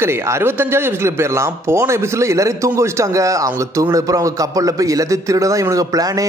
மக்களே 65வது எபிசோட்ல போயிடலாம். போன எபிசோட்ல எல்லாரையும் தூங்க வச்சுட்டாங்க. அவங்க தூங்கின அப்புறம் அவங்க கப்பல்ல போய் எல்லாத்தையும் திருடதான் இவனுக்கு பிளானே.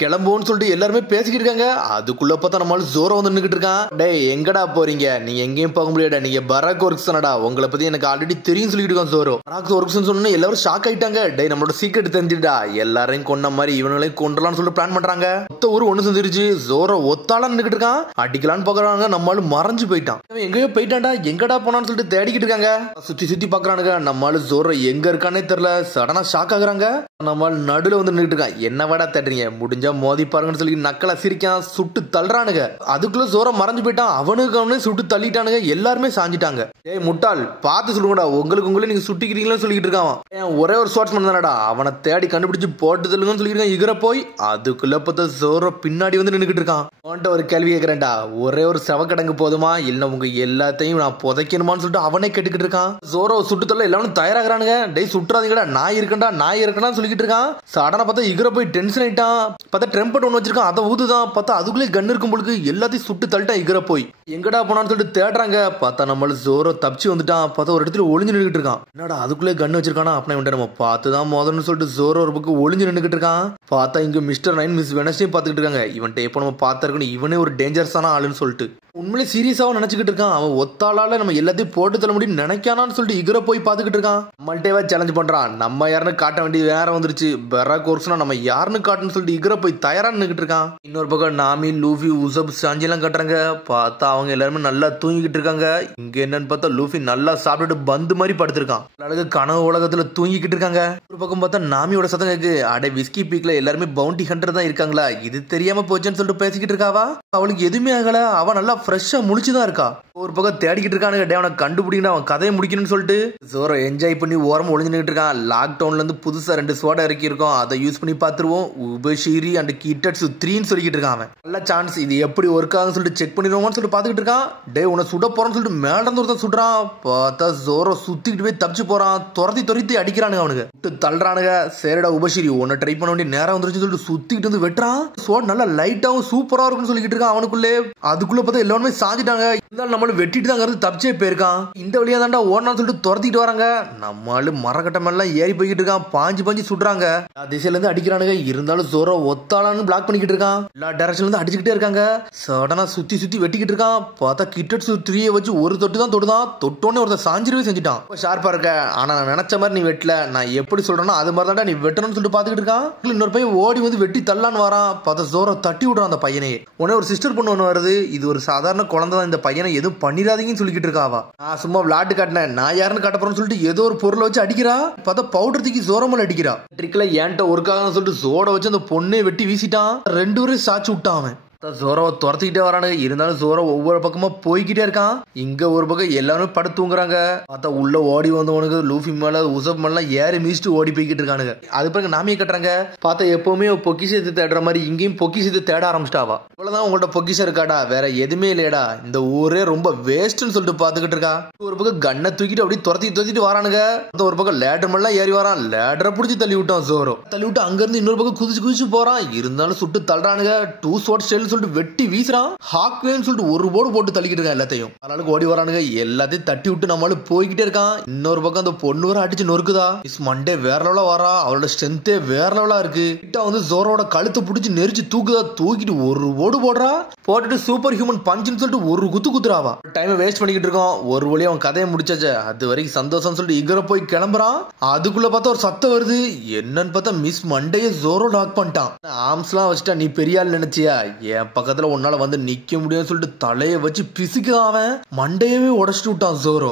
கிளம்புவோன்னு சொல்லிட்டு எல்லாருமே பேசிக்கிட்டு இருக்காங்க. அதுக்குள்ள பார்த்தா நம்மளால ஜோரோ வந்து நின்னுக்கிட்டு இருக்கான். டேய் எங்கடா போறீங்க? நீங்க எங்கேயும் போக முடியாடா, நீங்க பராக் ஒர்க்ஸ் தானடா, உங்களை பத்தி எனக்கு ஆல்ரெடி தெரியும் சொல்லிட்டு இருக்கான் ஜோரோ. பராக் ஒர்க்ஸ் சொன்ன எல்லாரும் ஷாக் ஆயிட்டாங்க. டேய் நம்மளோட சீக்கிரட் தெரிஞ்சுடா, எல்லாரையும் கொன்ன மாதிரி இவங்களையும் கொண்டலாம்னு சொல்லிட்டு பிளான் பண்றாங்க. மொத்த ஊர் ஒண்ணு செஞ்சிருச்சு. ஜோரோ ஒத்தாளா நின்னுக்கிட்டு இருக்கான். அடிக்கலான்னு பாக்குறாங்க. நம்மளால மறைஞ்சு போயிட்டான். எங்கேயோ போயிட்டான்டா, எங்கடா போனான்னு சொல்லிட்டு தேடிக்கிட்டு இருக்காங்க. சுத்தி சுத்தி பாக்குறானுங்க. நம்மளால ஜோரோ எங்க இருக்கானே தெரியல. சடனா ஷாக் ஆகுறாங்க. நம்மளால நடுல வந்து நின்னுட்டு இருக்கான். என்ன வாடா தேடுறீங்க, முடிஞ்சா மோதி பாருங்கன்னு சொல்லி நக்கலா சிரிக்கான். சுட்டு தள்ளுறானுங்க. அதுக்குள்ள ஜோரோ மறைஞ்சு போயிட்டான். அவனுக்கு அவனே சுட்டு தள்ளிட்டானுங்க. எல்லாருமே சாஞ்சிட்டாங்க. ஏய் முட்டாள், பார்த்து சொல்லுங்கடா, உங்களே நீங்க சுட்டிக்கிறீங்களா சொல்லிட்டு இருக்கான். ஒரே ஒரு ஷாட்ஸ் தானடா, அவனை தேடி கண்டுபிடிச்சு போட்டு தள்ளுங்கன்னு சொல்லிட்டு இகர போய் அதுக்குள்ள பார்த்தா ஜோரோ பின்னாடி வந்து நின்னுக்கிட்டு இருக்கான். அவன்கிட்ட ஒரு கேள்வி கேட்கறேன்டா, ஒரே ஒரு செவக்கடங்கு போதுமா இல்ல உங்க எல்லாத்தையும் நான் புதைக்கணுமான்னு சொல்லிட்டு அவனே கேட்டுக்கிட்டு இருக்கான். ஜோரோ சுட்டுத்தள்ள எல்லாரும் தயாராகிறானுங்க. டேய் சுட்டுறாதீங்கடா, நான் இருக்கேன்டா சொல்லிக்கிட்டு இருக்கான். சடனா பார்த்தா இகர போய் டென்ஷன் ஆயிட்டான். பார்த்தா ட்ரெம்பட் ஒன்று வச்சிருக்கான், அதை ஊதுதான். பார்த்தா அதுக்குள்ளே கன் இருக்கும் பொழுது எல்லாத்தையும் சுட்டு தள்ளிட்டான். இகர போய் எங்கடா போனான்னு சொல்லிட்டு தேடுறாங்க. பார்த்தா நம்மள ஜோரோ தப்பிச்சு வந்துட்டான். பார்த்தா ஒரு இடத்துல ஒளிஞ்சு நின்றுட்டு இருக்கான். என்னடா அதுக்குள்ளே கன் வச்சிருக்கானா, அப்படின்னா இவன்ட்ட நம்ம பார்த்துதான் மோதன்னு சொல்லிட்டு ஜோரோ ஒரு பக்கம் ஒளிஞ்சு நின்றுட்டு இருக்கான். பார்த்தா இங்க மிஸ்டர் 9 மிஸ் வெனஸ்டே பார்த்துக்கிட்டு இருக்காங்க. இவன்ட்ட எப்போ நம்ம பார்த்திருக்கணும், இவனே ஒரு டேஞ்சரஸான ஆளுன்னு சொல்லிட்டு உண்மையிலே சீரியஸாவும் நினைச்சுக்கிட்டு இருக்கான். அவன் ஒத்தாளால நம்ம எல்லாத்தையும் போட்டு தள்ள முடியும் நினைக்கானான்னு சொல்லிட்டு இகர போய் பார்த்துக்கிட்டு இருக்கான். நம்மள்டேவா சேலஞ்ச் பண்றான். நம்ம யாருன்னு காட்ட வேண்டியது வேற வந்துருச்சு. பராக் ஒர்க்ஸ்னா நம்ம யாருன்னு காட்டுன்னு சொல்லிட்டு இகர போய் தயாரா நின்னுக்கிட்டு இருக்கான். இன்னொரு பக்கம் நாமி, லூஃபி, உசப், சாஞ்சி எல்லாம் கட்டுறாங்க. பார்த்தா அவங்க எல்லாருமே நல்லா தூங்கிக்கிட்டு இருக்காங்க. இங்க என்னன்னு பார்த்தா லூஃபி நல்லா சாப்பிட்டுட்டு பந்து மாதிரி படுத்திருக்கான். அழகு கனவு உலகத்துல தூங்கிக்கிட்டு இருக்காங்க. ஒரு பக்கம் பார்த்தா நாமியோட சத்தம் கேக்கு. அடே விஸ்கி பீக்ல எல்லாருமே பவுண்டி ஹண்டர் தான் இருக்காங்களா, இது தெரியாம போச்சுன்னு சொல்லிட்டு பேசிக்கிட்டு இருக்காவா. அவளுக்கு எதுவுமே ஆகல. அவன் நல்லா ஃப்ரெஷ்ஷா முழிச்சுதான் இருக்கா. ஒரு பக்கம் தேடிக்கிட்டு இருக்கானுங்க. டே அவனை கண்டுபிடிக்கணும், அவன் கதையை முடிக்கணும்னு சொல்லிட்டு ஜோரோ என்ஜாய் பண்ணி ஓரமா ஒளிஞ்சுக்கிட்டு இருக்கான். லாக்டவுன்ல இருந்து புதுசா 2 சோடா இறக்கி இருக்கோம், அதை யூஸ் பண்ணி பார்த்துருவோம். உபஷீரி அண்ட் கிட்டட்ஸ் 3ன்னு சொல்லிக்கிட்டு இருக்கான். அவன் நல்ல சான்ஸ், இது எப்படி ஒர்க் ஆகுன்னு சொல்லிட்டு செக் பண்ணிடுவோம்னு சொல்லிட்டு பார்த்துக்கிட்டு இருக்கான். டே உன்னை சுட போறான்னு சொல்லிட்டு மேல இருந்து ஒருத்தன் சுடுறான். பார்த்தா ஜோரோ சுத்திக்கிட்டு போய் தப்பிச்சு போறான். துரத்தி அடிக்கிறானுங்க. அவனுக்கு விட்டு தள்ளுறானுங்க. சரிடா உபஷீரி, உன்னை ட்ரை பண்ண வேண்டிய நேரம் வந்துருச்சுன்னு சொல்லிட்டு சுத்திக்கிட்டு வந்து வெட்டுறான். சோட் நல்லா லைட்டாவும் சூப்பரா இருக்குன்னு சொல்லிக்கிட்டு இருக்கான் அவனுக்குள்ளே. அதுக்குள்ள பார்த்தா எல்லாருமே சாஞ்சிட்டாங்க. இருந்தாலும் நம்மளும் வெட்டிட்டு தான் தப்பிச்சே போயிருக்கான். இந்த வழியா தாண்டா ஓடனான்னு சொல்லிட்டு துரத்திட்டு வராங்க. நம்மளும் மரக்கட்டம் எல்லாம் ஏறி போய்கிட்டு இருக்கான். பாஞ்சு சுடுறாங்க. திசையில இருந்து அடிக்கிறானுங்க. இருந்தாலும் ஜோரோ ஒத்தாளான்னு பிளாக் பண்ணிக்கிட்டு இருக்கான். எல்லா டைரக்ஷன்ல இருந்து அடிச்சுக்கிட்டே இருக்காங்க. சடனா சுத்தி வெட்டிக்கிட்டு இருக்கான். பார்த்தா கிட்டட்ஸ் 3 வச்சு ஒரு தொட்டு தான் தொடுதான். தொட்டோன்னு ஒருத்தர் சாஞ்சிரவே செஞ்சுட்டான். ஷார்ப்பா இருக்க, ஆனா நான் நினைச்ச மாதிரி நீ வெட்டல. நான் எப்படி சொல்றேன்னா அது மாதிரி தான்டா நீ வெட்டணும்னு சொல்லிட்டு பாத்துக்கிட்டு இருக்கான். இன்னொரு பையன் ஓடி வந்து வெட்டி தள்ளான்னு வரான். பார்த்தா ஜோரோ தட்டி விடுறான் அந்த பையனை. உடனே ஒரு சிஸ்டர் பொண்ணு ஒன்று வருது. இது ஒரு சாதாரண குழந்தை தான், இந்த பையனை எதுவும் பண்ணிடாதீங்கன்னு சொல்லிக்கிட்டு இருக்காவா. நான் சும்மா விளையாட்டு காட்டினேன், நான் யாருன்னு காட்ட போறேன்னு சொல்லிட்டு ஏதோ ஒரு பொருளை வச்சு அடிக்கிறா. பார்த்தா பவுடர் தூக்கி ஜோரோ மேல அடிக்கிறா. ட்ரிக்ல ஏன்ட்ட ஒர்க்காகன்னு சொல்லிட்டு ஜோட வச்சு அந்த பொண்ணை வெட்டி வீசிட்டான். 2 பேரும் சாச்சு விட்டான். அவன் ஜோரோவை துரத்திக்கிட்டே வரானுங்க. இருந்தாலும் ஜோரோ ஒவ்வொரு பக்கமா போய்கிட்டே இருக்கான். இங்க ஒரு பக்கம் எல்லாரும் படுத்து தூங்குறாங்க. பார்த்தா உள்ள ஓடி வந்தவனுக்கு லூஃபி மேல உசப் மேல ஏறி மீசிட்டு ஓடி போய்கிட்டு இருக்கானுங்க. அது பிறகு நாமியை கட்டுறாங்க. பார்த்தா எப்பவுமே பொக்கிஷத்தை தேடுற மாதிரி இங்கேயும் பொக்கிஷத்தை தேட ஆரம்பிச்சிட்டாவா. இவ்வளவுதான் உங்கள்ட்ட பொக்கிஷம் இருக்காடா, வேற எதுவுமே இல்லையடா, இந்த ஊரே ரொம்ப வேஸ்ட்னு சொல்லிட்டு பாத்துக்கிட்டு இருக்கா. ஒரு பக்கம் கண்ணை தூக்கிட்டு அப்படியே துரத்திட்டு வரானுங்க. ஒரு பக்கம் லேடர் மேலாம் ஏறி வரான். லேடரை பிடிச்சி தள்ளி விட்டான் ஜோரோ. தள்ளி விட்டு அங்க இருந்து இன்னொரு பக்கம் குதிச்சு போறான். இருந்தாலும் சுட்டு தள்ளுறானுங்க. 2 ஷாட் ஸ்டைல் சொல்லிட்டு வெட்டி வீசுறான். ஹாக்வேன்னு சொல்லிட்டு ஒரு போடு போட்டு தள்ளிக்கிட்டு இருக்கான். எல்லாத்தையும் ஆளாளுக்கு ஓடி வரானுங்க. எல்லாத்தையும் தட்டி விட்டு நம்மளால போய்கிட்டே இருக்கான். இன்னொரு பக்கம் அந்த பொண்ணு வர அடிச்சு நொறுக்குதா. மிஸ் மண்டே வேற லெவலா வரா. அவளோட ஸ்ட்ரென்த்தே வேற லெவலா இருக்கு. கிட்ட வந்து ஜோரோட கழுத்தை பிடிச்சி நெரிச்சு தூக்குதா. தூக்கிட்டு ஒரு ஓடு போடுறா. போட்டுட்டு சூப்பர் ஹியூமன் பஞ்சுன்னு சொல்லிட்டு ஒரு குத்துறாவா. டைம் வேஸ்ட் பண்ணிக்கிட்டு இருக்கோம். ஒரு வழியா அவன் கதையை முடிச்சாச்சு. அது வரைக்கும் சந்தோஷம் சொல்லிட்டு இகர போய் கிளம்புறான். அதுக்குள்ள பார்த்தா ஒரு சத்தம் வருது. என்னன்னு பார்த்தா மிஸ் மண்டையை ஜோரோ லாக் பண்ணிட்டான். ஆர்ம்ஸ்லாம் வச்சுட்டா நீ பெரிய ஆள் நினைச்சியா, என் பக்கத்துல உன்னால வந்து நிக்க முடியும்னு சொல்லிட்டு தலையை வச்சு பிசுக்குதான். அவன் மண்டையவே உடச்சிட்டு விட்டான் ஜோரோ.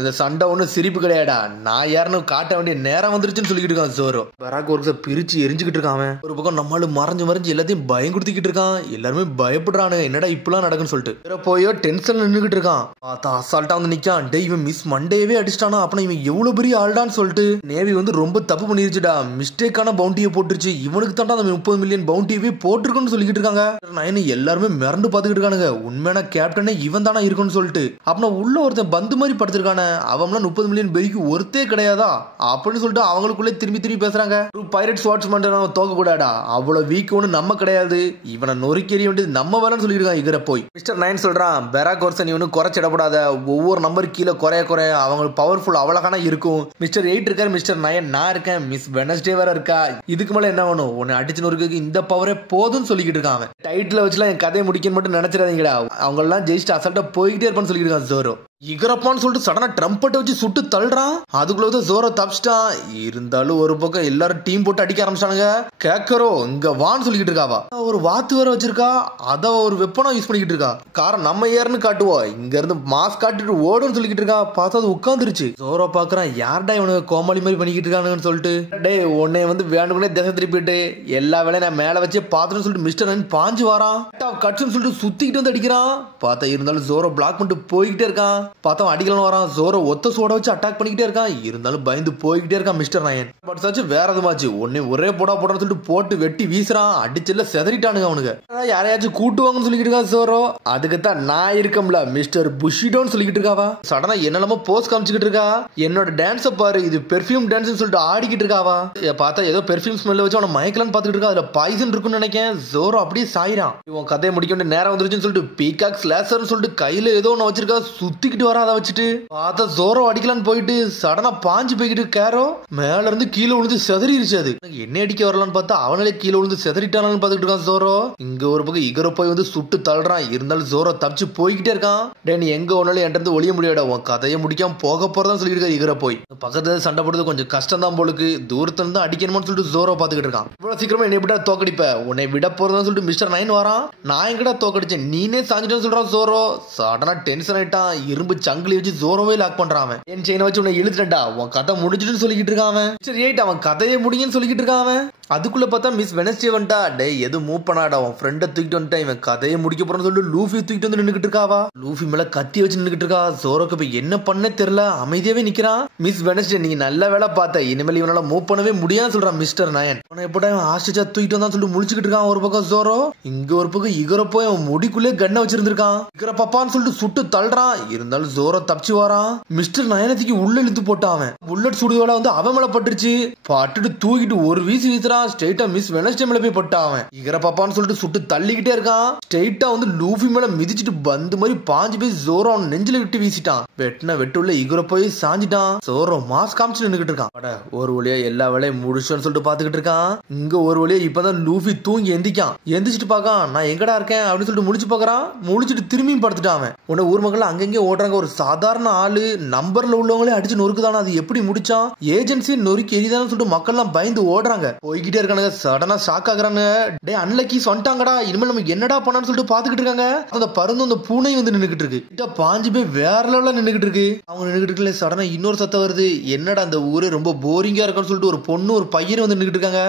இந்த சண்டை ஒண்ணு சிரிப்பு கிடையாடா, நான் யாருன்னு காட்ட வேண்டிய நேரம் வந்துருச்சுன்னு சொல்லிக்கிட்டு இருக்கான் ஜோரோ. பராக் ஒர்க்ஸை பிரிச்சு எரிஞ்சுக்கிட்டு இருக்கான். அவன் ஒரு பக்கம் நம்மளும் மறைஞ்சு எல்லாத்தையும் பயங்குடுத்திக்கிட்டு இருக்கான். எல்லாருமே பயப்படுறானு, என்னடா இப்பெல்லாம் நடக்குன்னு சொல்லிட்டு போயோ டென்ஷன் நின்றுகிட்டு இருக்கான். பார்த்தா அசால்ட்டா வந்து நிக்கான். டே இவன் மிஸ் மண்டேவே அடிச்சிட்டானா, அப்பனா இவன் எவ்வளவு பெரிய ஆள்டான்னு சொல்லிட்டு நேவி வந்து ரொம்ப தப்பு பண்ணிருச்சுடா. மிஸ்டேக்கான பவுண்டியை போட்டுருச்சு. இவனுக்கு தாண்டா அந்த 30 மில்லியன் பவுண்டியவே போட்டிருக்குன்னு சொல்லிக்கிட்டு இருக்காங்க. நயன் எல்லாருமே மிரண்டு பாத்துக்கிட்டு இருக்கானுங்க. உண்மையான கேப்டனே இவன் தானா இருக்குன்னு சொல்லிட்டு. அப்ப உள்ள ஒருத்தன் பந்து மாதிரி படுத்திருக்கானே, அவன்லாம் 30 மில்லியன் பெரிக்கு ஒருத்தே கிடையாதா அப்படின்னு சொல்லிட்டு அவங்களுக்குள்ளே திரும்பி பேசுறாங்க. ஒரு பைரட் ஸ்வாட்ஸ்மேன் தோக்க கூடாடா, அவ்வளவு வீக் ஒண்ணு நம்ம கிடையாது, இவனை நொறுக்கெறிய வேண்டியது நம்ம வேலைன்னு சொல்லிருக்கான் இகர போய். மிஸ்டர் நயன் சொல்றான், பெராக் ஒர்சன் இவனு குறைச்சிடப்படாத, ஒவ்வொரு நம்பர் கீழே குறைய அவங்களுக்கு பவர்ஃபுல் அவ்வளவுக்கான இருக்கும். மிஸ்டர் 8 இருக்காரு, மிஸ்டர் 9 நான் இருக்கேன், மிஸ் வெனஸ்டே வேற இருக்கா, இதுக்கு மேல என்ன வேணும், உன்னை அடிச்சு நொறுக்கு இந்த பவரே போதும்னு சொல்லிக்கிட்டு இருக்காங்க. டைட்டில் வச்சுலாம் என் கதையை முடிக்கன்னு மட்டும் நினைச்சிடாதீங்கடா, அவங்க எல்லாம் ஜெயிச்சுட்டு அசால்ட்டா போய்கிட்டே இருப்பான்னு சொல்லிட்டு இருக்கான் ஜோரோ. இகரப்பான்னு சொல்லிட்டு சடனா ட்ரம்பட்டை வச்சு சுட்டு தள்ளுறான். அதுக்குள்ள ஜோரோ தப்பிச்சிட்டான். இருந்தாலும் ஒரு பக்கம் எல்லாரும் டீம் போட்டு அடிக்க ஆரம்பிச்சானுங்க. கேக்கரோ இங்க வான்னு சொல்லிக்கிட்டு இருக்காவா, ஒரு வாத்து வேற வச்சிருக்கா, அத ஒரு வெப்பனா யூஸ் பண்ணிக்கிட்டு இருக்கா. காரம் நம்ம ஏர்னு காட்டுவோம், இங்க இருந்து மாஸ்க் காட்டிட்டு ஓடுன்னு சொல்லிக்கிட்டு இருக்கா. பார்த்தா அது உட்காந்துருச்சு. ஜோரோ பாக்குறான், யார்டா இவனுக்கு கோமாளி மாதிரி பண்ணிக்கிட்டு இருக்கானுன்னு சொல்லிட்டு. டே உன்னை வேணும்னே திசை திருப்பிட்டு எல்லா வேலையும் நான் மேல வச்சே பாத்துன்னு சொல்லிட்டு மிஸ்டர் நயன் பாஞ்சு வரான். கட்சுன்னு சொல்லிட்டு சுத்திக்கிட்டு வந்து அடிக்கிறான். பார்த்தா இருந்தாலும் ஜோரோ பிளாக் பண்ணிட்டு போய்கிட்டே இருக்கான். பார்த்தா அடிக்கலாம் வரான். ஜோரோ ஒத்த சோட வச்சு அட்டாக் பண்ணிக்கிட்டே இருக்கான். இருந்தாலும் பயந்து போய்கிட்டே இருக்கான் மிஸ்டர் நயன். பட் சாச்சு வேற எதுமாச்சு, உடனே ஒரே போடான்னு சொல்லிட்டு போட்டு வெட்டி வீசுறான். அடிச்சல செதறிட்டானுங்க அவனுங்க. யாரையாச்சும் கூட்டுவாங்கன்னு சொல்லிக்கிட்டு இருக்கா ஜோரோ. அதுக்குத்தான் நான் இருக்கம்ல மிஸ்டர் புஷிடோன்னு சொல்லிக்கிட்டு இருக்காவா. சடனா என்னெல்லாமோ போஸ் காமிச்சுக்கிட்டு இருக்கா. என்னோட டான்ஸ பாரு, இது பெர்ஃபியூம் டான்ஸ் சொல்லிட்டு ஆடிக்கிட்டு இருக்காவா. பார்த்தா ஏதோ பெர்ஃபியூம் ஸ்மெல்ல வச்சு அவனை மயக்கலான்னு பாத்துக்கிட்டு இருக்கா. அதுல பாய்சன் இருக்குன்னு நினைக்கிறேன். ஜோரோ அப்படியே சாயிரான். இவன் கதையை முடிக்க வேண்டிய நேரம் வந்துருச்சுன்னு சொல்லிட்டு பீகாக் ஸ்லேசர்னு சொல்லிட்டு கையில ஏதோ ஒண்ணு வச்சிருக்கா. சுத்திக்கிட்டு வர அதை வச்சுட்டு பார்த்தா ஜோரோ அடிக்கலான்னு போயிட்டு சடனா பாஞ்சு போய்கிட்டு கேரோ மேல இருந்து கீழே விழுந்து செதறிடுச்சு. அது என்ன அடிக்க வரலான்னு பார்த்தா அவனாலே கீழே விழுந்து செதறிட்டானு பாத்துக்கிட்டு இருக்கான் ஜோரோ. இங்க ஒரு பக்கம் இகரோ போய் சுட்டு தள்ளுறான். இருந்தாலும் ஜோரோ தப்பிச்சு போய்கிட்டே இருக்கான். டே நீ எங்க ஒன்னாலும் என்கிட்ட இருந்து ஒளிய முடியாடா, உன் கதையை முடிக்காம போக போறதான் சொல்லிட்டு இருக்காரு இகரோ போய். பக்கத்துல சண்டை போடுறது கொஞ்சம் கஷ்டம் தான் போலுக்கு, தூரத்துல இருந்து அடிக்கணும்னு சொல்லிட்டு ஜோரோ பாத்துக்கிட்டு இருக்கான். இவ்வளவு சீக்கிரமா என்ன எப்படா தோக்கடிப்ப, உன்னை விட போறதான்னு சொல்லிட்டு மிஸ்டர் நயன் வரான். நான் எங்கடா தோக்கடிச்சேன், நீனே சாஞ்சிட்டேன்னு சொல்றான் ஜோரோ. சடனா டென்ஷன் ஆயிட்டான். இரும்பு சங்கிலி வச்சு ஜோரோவே லாக் பண்றான். என் செயினை வச்சு உன்னை இழுத்துட்டா, உன் கதை முடிஞ்சுட்டு சொல்லிக்கிட்டு இருக்கான். மிஸ்டர் 8 அவன் கதையை முடியுன்னு சொல்லிக்கிட்டு இருக்கான். அதுக்குள்ள பார்த்தா மிஸ் வெனஸ்டே வந்துட்டா. டே எது மூவ் பண்ணாடா, உன் ஃப்ரெண்டை தூக்கிட்டு வந்துட்டா, இவன் கதையை முடிக்க போறேன்னு சொல்லிட்டு லூஃபி தூக்கிட்டு வந்து நின்னுக்கிட்டு இருக்காவா. லூஃபி மேல கத்தி வச்சு நின்னுக்கிட்டு இருக்கா. ஜோரோக்கு இப்ப என்ன பண்ண தெரியல, அமைதியாவே நிக்கிறான். மிஸ் வெனஸ்டே நீங்க நல்ல வேலை பார்த்த, இனிமேல் இவனால மூவ் பண்ணவே முடியாதுன்னு சொல்றான் மிஸ்டர் நயன். எப்படா ஆஸ்ட்ரிச்சா தூக்கிட்டு வந்தான் சொல்லிட்டு முழிச்சுக்கிட்டு இருக்கான். ஒரு பக்கம் ஜோரோ, இங்க ஒரு பக்கம் இகரோ போய் அவன் முடிக்குள்ளே கண்ணை வச்சிருந்திருக்கான். இகர பாப்பான்னு சொல்லிட்டு சுட்டு தள்ளுறான். இருந்தாலும் ஜோரோ தப்பிச்சு வரான். மிஸ்டர் நயனத்துக்கு உள்ள இழுத்து போட்டான். அவன் புல்லட் சுடுவேல அவன் மேல பட்டுருச்சு. பட்டுட்டு தூக்கிட்டு ஒரு வீசுறான். ஸ்ட்ரெயிட்டா மிஸ் வெனஸ்டே மேல போய் பட்டான். அவன் இகர பாப்பான்னு சொல்லிட்டு சுட்டு தள்ளிக்கிட்டே இருக்கான். ஸ்ட்ரெயிட்டா லூஃபி மேல மிதிச்சிட்டு பந்து மாதிரி பாஞ்சு போய் ஜோரோ அவன் நெஞ்சில விட்டு வீசிட்டான். வெட்டின வெட்டுள்ள இகர போய் சாஞ்சிட்டான். ஜோரோ மாஸ்க் காமிச்சு நின்னுக்கிட்டு இருக்கான். ஒரு வழியா எல்லா வேலையும் முடிச்சுன்னு சொல்லிட்டு பாத்துக்கிட்டு இருக்கான். இங்க ஒரு வழியா இப்பதான் லூஃபி தூங்கி எந்திரிச்சிட்டு பாக்கான். நான் எங்கடா இருக்கேன் அப்படின்னு சொல்லிட்டு முடிச்சு பாக்குறான். முடிச்சிட்டு திரும்பியும் படுத்துட்டான். அவன் உன்ன ஊர் மக்கள் அங்கங்கே ஓடுறாங்க. ஒரு சாதாரண ஆளு நம்பர்ல உள்ளவங்களே அடிச்சு நொறுக்குதானா, அது எப்படி முடிச்சான், ஏஜென்சி நொறுக்கி எரிதான்னு சொல்லிட்டு மக்கள் எல்லாம் பயந்து ஓடுறாங்க. போய்கிட்டே இருக்கானுங்க. சடனா ஷாக் ஆகுறாங்க. டே அன்லக்கி வந்துட்டாங்கடா, இனிமேல் நம்ம என்னடா பண்ணான்னு சொல்லிட்டு பாத்துக்கிட்டு இருக்காங்க. அந்த பருந்து அந்த பூனை நின்னுகிட்டு இருக்கு. பாஞ்சு போய் வேற லெவல்ல நின்னுகிட்டு இருக்கு. அவங்க நின்னுகிட்டு இருக்கல. சடனா இன்னொரு சத்தம் வருது. என்னடா அந்த ஊரே ரொம்ப போரிங்கா இருக்குன்னு சொல்லிட்டு ஒரு பொண்ணு ஒரு பையன் நின்னுகிட்டு இருக்காங்க.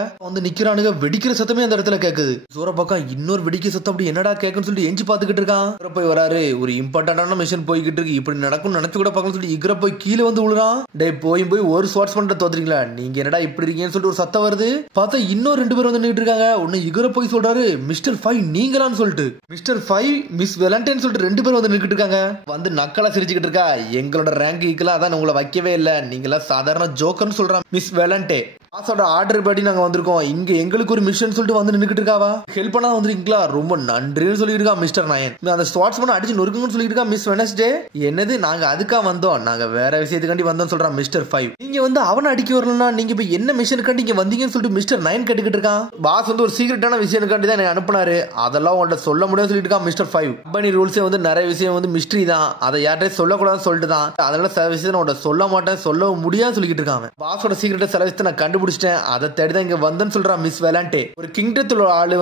நிக்கிறானுங்க. வெடிக்கிற சத்தமே அந்த இடத்துல கேக்குது. ஜோரோ பக்கம் இன்னொரு வெடிக்கிற சத்தம் அப்படி என்னடா கேக்குன்னு சொல்லிட்டு எஞ்சி பாத்துக்கிட்டு இருக்கான். போய் வராரு. ஒரு இம்பார்ட்டன்டான மிஷன் போய்கிட்டு இருக்கு. இப்படி நடக்கும் நினைச்சு கூட பார்க்கணும்னு சொல்லிட்டு இகர போய் கீழே விழுறான். டே போய் ஒரு ஸ்வாட்ஸ் பண்ற தோத்துறீங்களா, நீங்க என்னடா இப்படி இருக்கீங்கன்னு சொல்லிட்டு ஒரு சத்தம் வருது. பார்த்தா இன்னும் 2 பேர் நின்னுட்டு இருக்காங்க. ஒன்னு இகர போய் சொல்றாரு, மிஸ்டர் 5 நீங்களான்னு சொல்லிட்டு. மிஸ்டர் 5 மிஸ் வெலண்டைன் சொல்லிட்டு 2 பேர் நின்னுட்டு இருக்காங்க. நக்கலா சிரிச்சுக்கிட்டு இருக்கா. எங்களோட ரேங்க் ஈக்குவலா அதான் உங்களை வைக்கவே இல்ல, நீங்களா சாதாரண ஜோக்கர்னு சொல்றான் மிஸ் வெலண்டே. பாஸோட ஆர்டர் படி நாங்க வந்திருக்கோம். இங்க எங்களுக்கு ஒரு மிஷன் சொல்லிட்டு நின்னுக்கிட்டு இருக்காவா. ஹெல்ப் பண்ணா வந்திருக்கீங்களா, ரொம்ப நன்றின்னு சொல்லிட்டு இருக்கா மிஸ்டர் நயன். அந்த ஸ்வாட்ஸ் பண்ண அடிச்சு நொறுக்குங்கன்னு சொல்லிட்டு இருக்கா மிஸ் வெனஸ்டே. என்னது நாங்க அதுக்கா வந்தோம், நாங்க வேற விஷயத்துக்காண்டி வந்தோம் சொல்றான் மிஸ்டர் 5. நீங்க அவனை அடிக்க வரலன்னா நீங்க இப்ப என்ன மிஷனுக்காண்டி இங்க வந்தீங்கன்னு சொல்லிட்டு மிஸ்டர் 9 கேட்டுக்கிட்டு இருக்கான். பாஸ் ஒரு சீக்கிரட்டான விஷயத்துக்காண்டி தான் அனுப்புனாரு, அதெல்லாம் உங்கள்ட்ட சொல்ல முடியாது சொல்லிட்டு இருக்கான் மிஸ்டர் 5. கம்பெனி ரூல்ஸே நிறைய விஷயம் மிஸ்ட்ரி தான், அதை யார்கிட்டயும் சொல்லக்கூடாதுன்னு சொல்லிட்டு தான், அதனால சில விஷயத்தை நான் சொல்ல மாட்டேன், சொல்ல முடியாது சொல்லிக்கிட்டு இருக்காங்க. பாஸோட சீக்கிரட்டை சில விஷயத்தை நான் கண்டுபிடிச்சிட்டேன், அதை தேடிதான் இங்க வந்தேன்னு சொல்றான் மிஸ் வெலாண்டே. ஒரு கிங்டத்துல ஆளு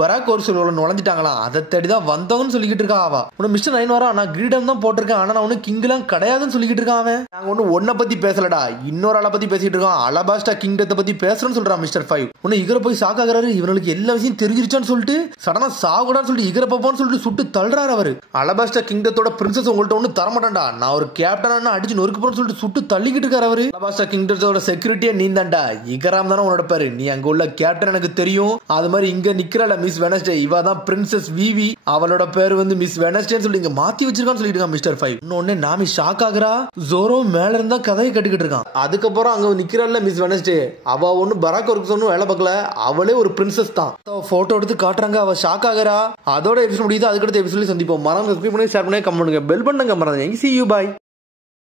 பராக் ஒர்சனோட நுழைஞ்சிட்டாங்களாம், அதை தேடிதான் வந்தவன்னு சொல்லிக்கிட்டு இருக்கா. அவ உன மிஸ்டர் 9 வரா, நான் கிரீடம் தான் போட்டிருக்கேன், ஆனா நான் கிங் எல்லாம் கிடையாதுன்னு சொல்லிக்கிட்டு இருக்கான். அவன் நாங்க ஒன்ன பத்தி பேசலடா, இன்னொரு ஆளை பத்தி பேசிட்டு இருக்கோம், அலபாஸ்டா கிங்டத்தை பத்தி பேசுறேன்னு சொல்றான் மிஸ்டர் 5. உன்னை இகர போய் சாக்காகிறாரு, இவனுக்கு எல்லா விஷயம் தெரிஞ்சிருச்சான்னு சொல்லிட்டு சடனா சாகுடான்னு சொல்லிட்டு இகர பாப்பான்னு சொல்லிட்டு சுட்டு தள்ளுறாரு. அவரு அலபாஸ்டா கிங்டத்தோட பிரின்சஸ் உங்கள்ட்ட ஒண்ணு தரமாட்டான்டா, நான் ஒரு கேப்டனா அடிச்சு நொறுக்கு போறேன்னு சொல்லிட்டு சுட்டு தள்ளிக்கிட்டு இருக்காரு. அவரு அலபாஸ்டா கிங்டத்தோட செக்யூரிட்டியா நீ தான்டா, இகராம் தானே உன்னோட பேரு, நீ அங்க உள்ள கேப்டன் எனக்கு தெரியும். அது மாதிரி இங்க நிக்கிறாள் மிஸ் வெனஸ்டே, இவ தான் பிரின்சஸ் விவி, அவளோட பேரு வந்து மிஸ் வெனஸ்டேன்னு சொல்லி இங்க மாத்தி வச்சிருக்கான்னு சொல்லிட்டு இருக்கான் மிஸ்டர் 5. இன்னொன்னு நாமி ஷாக் ஆகுறா, ஜோரோ மேல இருந்தா கதையை கட்டுக்கிட்டு இருக்கான். அதுக்கப்புறம் அங்க நிக்கிறாள் மிஸ் வெனஸ்டே, அவ ஒண்ணு பராக் ஒர்க்ஸ் ஒன்னும் வேலை பார்க்கல, அவளே ஒரு பிரின்சஸ் தான். போட்டோ எடுத்து காட்டுறாங்க, அவ ஷாக் ஆகுறா. அதோட எபிசோட் முடியுது. அதுக்கடுத்த எபிசோட்ல சந்திப்போம். மறந்து சப்ஸ்கிரைப் பண்ணி ஷேர் பண்ணி கமெண்ட் பண்ணுங்க, பெல் பண்ணுங்க மறந்துங்க. See you, bye.